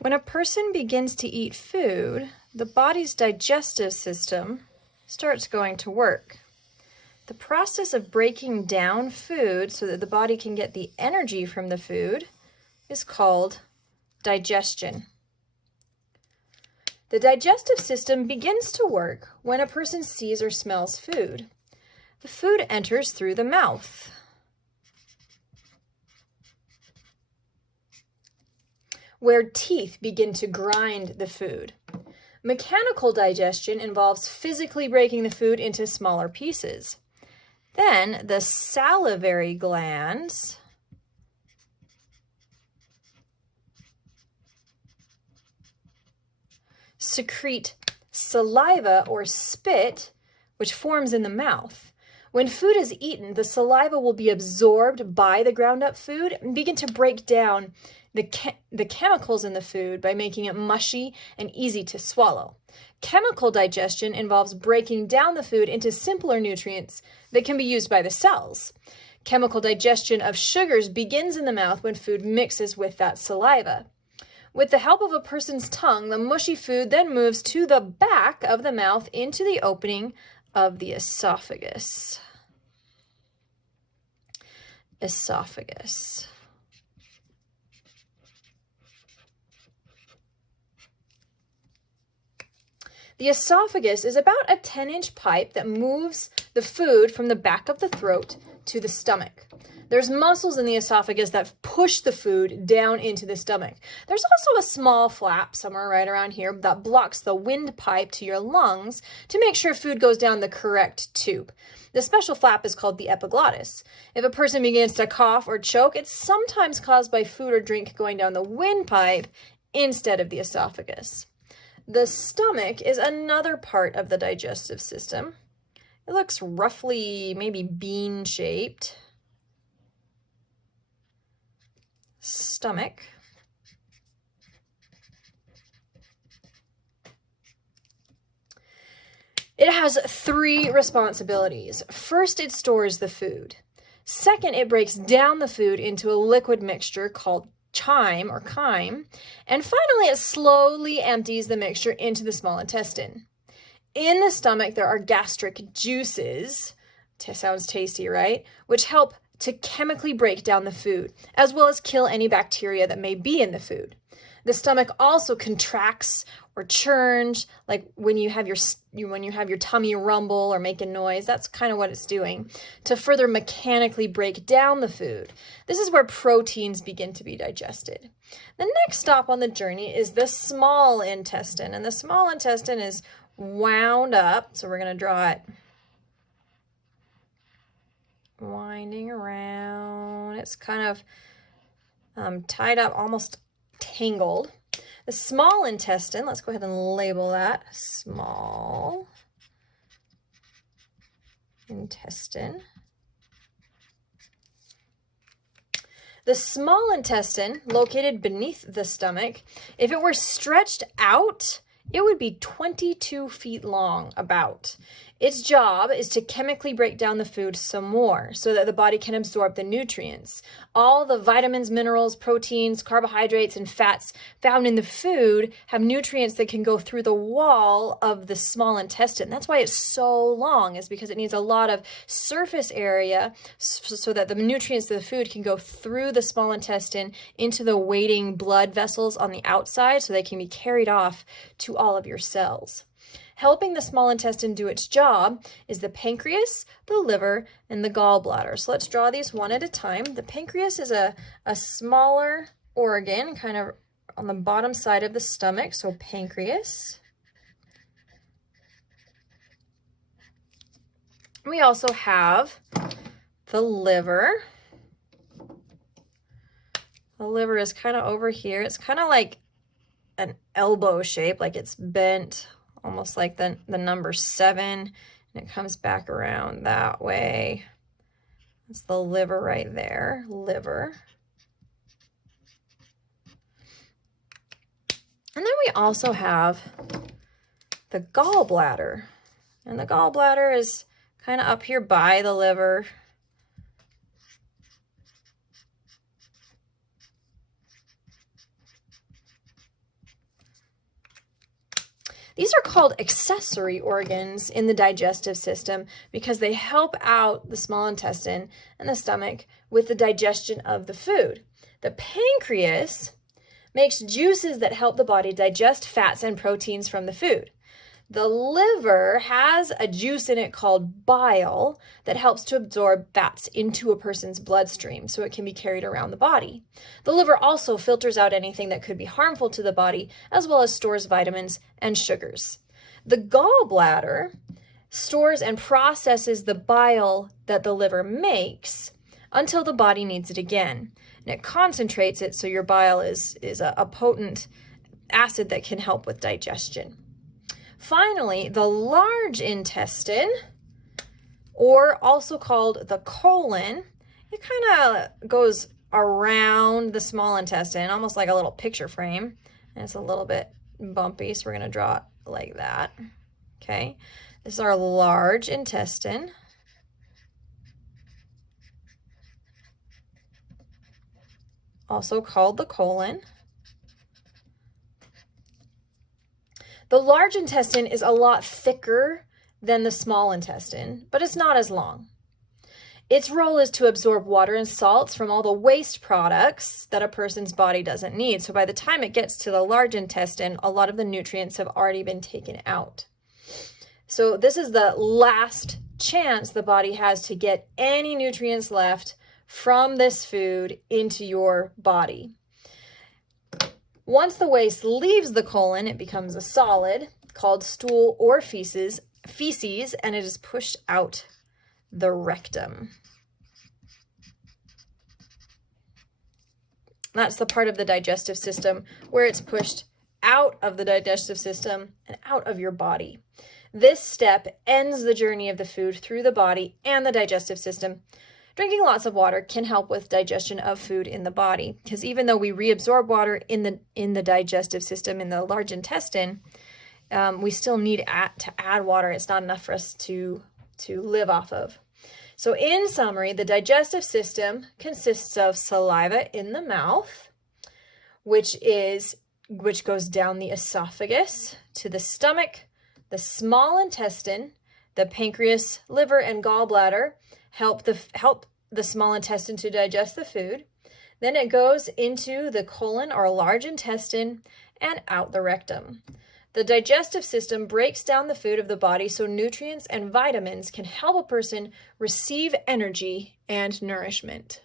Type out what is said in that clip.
When a person begins to eat food, the body's digestive system starts going to work. The process of breaking down food so that the body can get the energy from the food is called digestion. The digestive system begins to work when a person sees or smells food. The food enters through the mouth. Where teeth begin to grind the food. Mechanical digestion involves physically breaking the food into smaller pieces. Then the salivary glands secrete saliva or spit, which forms in the mouth. When food is eaten, the saliva will be absorbed by the ground up food and begin to break down the chemicals in the food by making it mushy and easy to swallow. Chemical digestion involves breaking down the food into simpler nutrients that can be used by the cells. Chemical digestion of sugars begins in the mouth when food mixes with that saliva. With the help of a person's tongue, the mushy food then moves to the back of the mouth into the opening of the esophagus. Esophagus. The esophagus is about a 10-inch pipe that moves the food from the back of the throat to the stomach. There's muscles in the esophagus that push the food down into the stomach. There's also a small flap somewhere right around here that blocks the windpipe to your lungs to make sure food goes down the correct tube. The special flap is called the epiglottis. If a person begins to cough or choke, it's sometimes caused by food or drink going down the windpipe instead of the esophagus. The stomach is another part of the digestive system. It looks roughly maybe bean-shaped. Stomach. It has 3 responsibilities. First, it stores the food. Second, it breaks down the food into a liquid mixture called chyme. And finally, it slowly empties the mixture into the small intestine. In the stomach, there are gastric juices, sounds tasty, right? Which help to chemically break down the food, as well as kill any bacteria that may be in the food. The stomach also contracts or churns, like when you have your tummy rumble or make a noise. That's kind of what it's doing to further mechanically break down the food. This is where proteins begin to be digested. The next stop on the journey is the small intestine, and the small intestine is wound up. So we're going to draw it winding around. It's kind of tied up, almost tangled. The small intestine, let's go ahead and label that small intestine. The small intestine, located beneath the stomach, if it were stretched out, it would be 22 feet long, about. Its job is to chemically break down the food some more so that the body can absorb the nutrients. All the vitamins, minerals, proteins, carbohydrates, and fats found in the food have nutrients that can go through the wall of the small intestine. That's why it's so long, is because it needs a lot of surface area so that the nutrients of the food can go through the small intestine into the waiting blood vessels on the outside so they can be carried off to all of your cells. Helping the small intestine do its job is the pancreas, the liver, and the gallbladder. So let's draw these one at a time. The pancreas is a smaller organ, kind of on the bottom side of the stomach, so pancreas. We also have the liver. The liver is kind of over here. It's kind of like an elbow shape, like it's bent, almost like the number 7, and it comes back around that way. That's the liver right there, liver. And then we also have the gallbladder, and the gallbladder is kind of up here by the liver. These are called accessory organs in the digestive system because they help out the small intestine and the stomach with the digestion of the food. The pancreas makes juices that help the body digest fats and proteins from the food. The liver has a juice in it called bile that helps to absorb fats into a person's bloodstream so it can be carried around the body. The liver also filters out anything that could be harmful to the body, as well as stores vitamins and sugars. The gallbladder stores and processes the bile that the liver makes until the body needs it again. And it concentrates it so your bile is a potent acid that can help with digestion. Finally, the large intestine, or also called the colon, it kind of goes around the small intestine, almost like a little picture frame. And it's a little bit bumpy, so we're going to draw it like that. Okay, this is our large intestine. Also called the colon. The large intestine is a lot thicker than the small intestine, but it's not as long. Its role is to absorb water and salts from all the waste products that a person's body doesn't need. So by the time it gets to the large intestine, a lot of the nutrients have already been taken out. So this is the last chance the body has to get any nutrients left from this food into your body. Once the waste leaves the colon, it becomes a solid called stool or feces, and it is pushed out the rectum. That's the part of the digestive system where it's pushed out of the digestive system and out of your body. This step ends the journey of the food through the body and the digestive system. Drinking lots of water can help with digestion of food in the body, because even though we reabsorb water in the digestive system, in the large intestine, we still need to add water. It's not enough for us to live off of. So in summary, the digestive system consists of saliva in the mouth, which goes down the esophagus to the stomach, the small intestine, the pancreas, liver, and gallbladder help the small intestine to digest the food. Then it goes into the colon or large intestine and out the rectum. The digestive system breaks down the food of the body so nutrients and vitamins can help a person receive energy and nourishment.